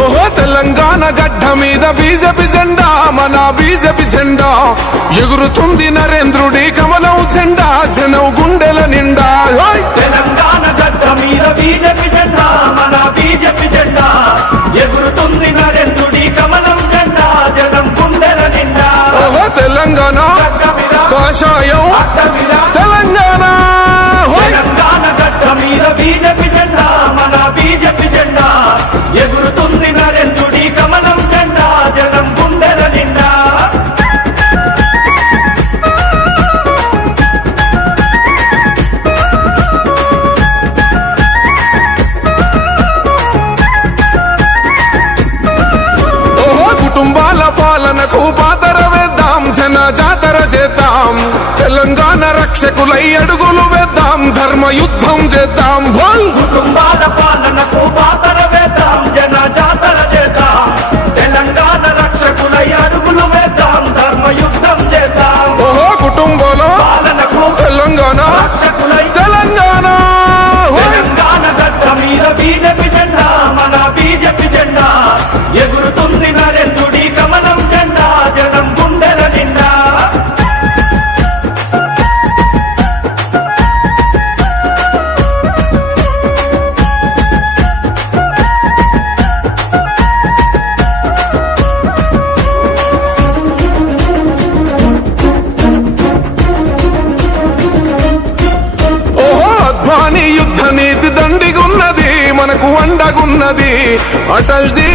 ఓహో తెలంగాణ గడ్డ మీద బీజేపీ జెండా, మన బీజేపీ జెండా ఎగురుతుంది నరేంద్రుడి కమలం జెండా, జనం గుండెల నిండా. తెలంగాణ గడ్డ మీద బీజేపీ జెండా, మన బీజేపీ జెండా ఎగురుతుంది నరేంద్రుడి కమలం జెండా, జనం గుండెల నిండా. ఓహో తెలంగాణ కాషాయం తెలంగాణ. తెలంగాణ గడ్డ మీద బీజేపీ జెండా, మన బీజేపీ జెండా ఎగురుతుంది నరేంద్రుడి కమలం జెండా, జనం గుండెల నిండా. ఓహో కుటుంబాల పాలనకు పాతర వేద్దాం, జన జాతర చేద్దాం, తెలంగాణ రక్షకులై అడుగులు వేద్దాం, ధర్మ యుద్ధం చేద్దాం. కుటుంబాల పాలనకు పాతర వేద్దాం, జన జాతర చేద్దాం, తెలంగాణ రక్షకులై అడుగులు వేద్దాం, ధర్మ యుద్ధం చేద్దాం. ఓహో కుటుంబాల పాలనకు తెలంగాణ రక్షకులై తెలంగాణ. తెలంగాణ గడ్డ మీద బీజేపీ జెండా, మన బీజేపీ జెండా ఎగురుతుంది నరేంద్రుడి కమలం జెండా, జనం గుండెల నిండా. ఓహో అద్వానీ యుద్ధ నీతి దండిగున్నది, మనకు అండగున్నది అటల్జీ